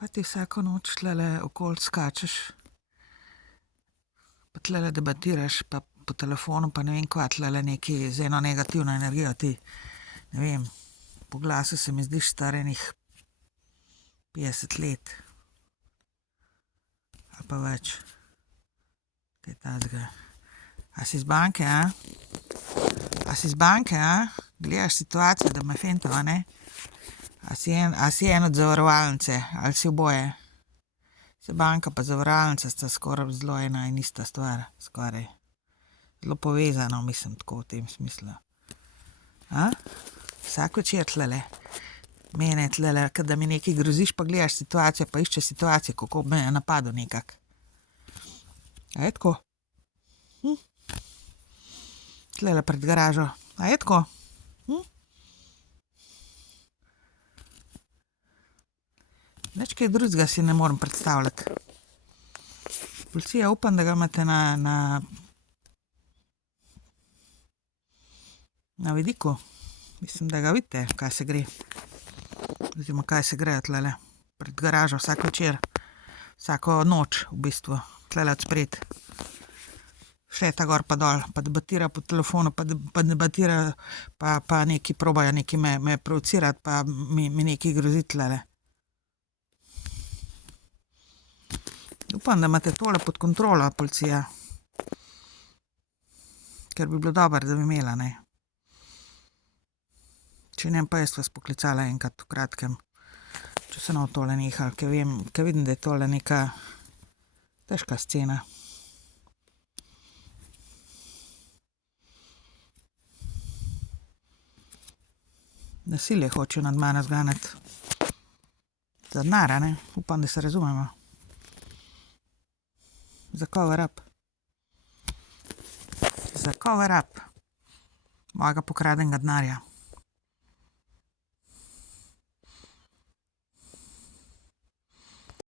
Kaj ti vsako noč tlele okoli skačeš, pa tlele debatiraš, pa po telefonu, pa ne vem kva, tlele neki z eno negativno energijo ti, ne vem, po glasu se mi zdiš star enih 50 let. Ali pa več. Kaj tazga. A si z banke, a? A si z banke, a? Gledaš situacijo, da me fentava, ne? A si en od zavarovalnice, ali si oboje? Se banka pa zavarovalnica sta skoraj zelo ena in ista stvar, skoraj. Zelo povezano, mislim, tako v tem smislu. A? Vsak večer tlele. Mene tlele, da mi nekaj groziš, pa gledaš situacijo, pa iščeš situacijo, kako me je napadel nekak. A je tako? Tlele pred garažo. A je tako? Nič kaj drugega si ne morem predstavljati. Policija, upam, da ga imate na vidiku. Mislim, da ga vidite, kaj se gre. Oziroma, kaj se grejo tlele pred garažo vsak večer. Vsako noč, v bistvu. Tlele od spred. Šeta gor pa dol, pa debatira po telefonu, pa debatira, pa neki probajo neki me provocirati, pa mi neki grozi tlele. Upam, da imate tole pod kontrolo, policija. Ker bi bilo dobro, da bi imela, ne. Če ne, pa jaz vas poklicala enkrat v kratkem, če se nav tole nehal, ker vidim, da je tole neka težka scena. Nasilje hočejo nad mano zganjati. Za denar, a ne? Upam, da se razumemo. Za cover up. Za cover up mojega pokradenega denarja.